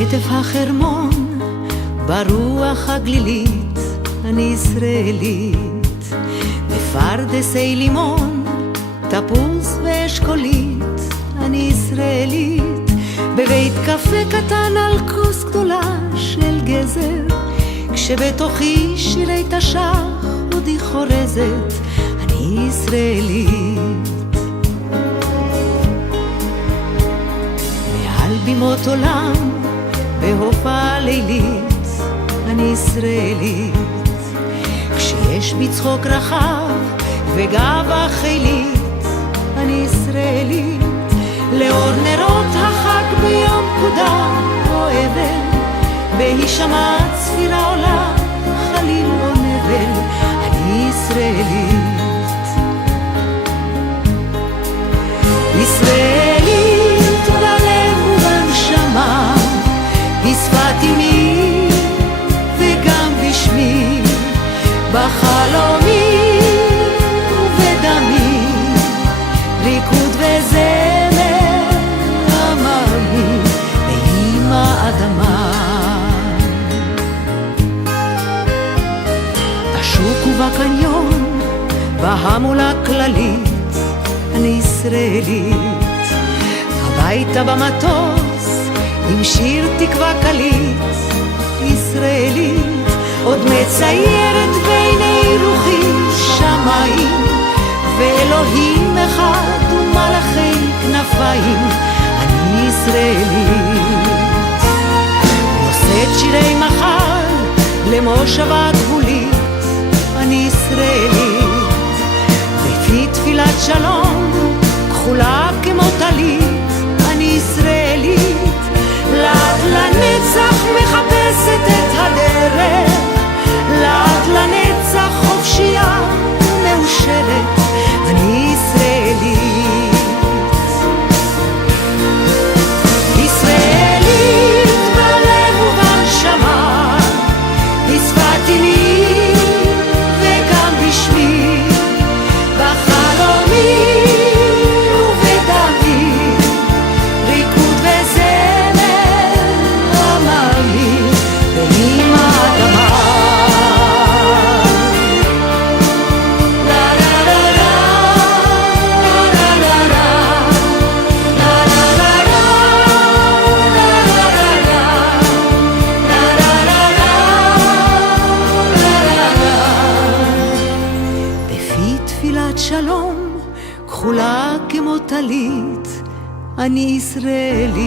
בשטף החרמון, ברוח הגלילית, אני ישראלית. בפרדסי לימון, תפוז ואשכולית, אני ישראלית. בבית קפה קטן על כוס גדולה של גזר, כשבתוכי שירי תש"ח עודי חורזת, אני ישראלית. מעל בימות עולם, בהופעה לילית, אני ישראלית. כשיש בי צחוק רחב וגאווה חילית, אני ישראלית. לאור נרות החג ביום פקודה או אבל, בהישמע צפירה עולה חליל או נבל, אני ישראלית. ישראלית בלב ובנשמה, בשפת אמי וגם בשמי, בחלומי ובדמי, ריקוד וזמר עממי ועם האדמה. בשוק ובקניון, בהמולה כללית, אני ישראלית. הביתה במטוס עם שיר תקווה קלית, ישראלית. עוד מציירת בעיני רוחי שמיים, ואלוהים אחד ומלאכי כנפיים, אני ישראלית. נושאת שירי מחר למושבה גבולית, אני ישראלית. בפי תפילת שלום כחולה כמו טלית, אני ישראלית. לעד לנצח מחפשת את הדרך, לעד לנצח חופשייה מאושרת, אני ישראלית. ישראלית בלב ובנשמה, בשפת אמי וגם בשמי, בחלומי ובדמי, ריקוד וזמר עממי ועם האדמה. שלום כחולה כמו טלית, אני ישראלית.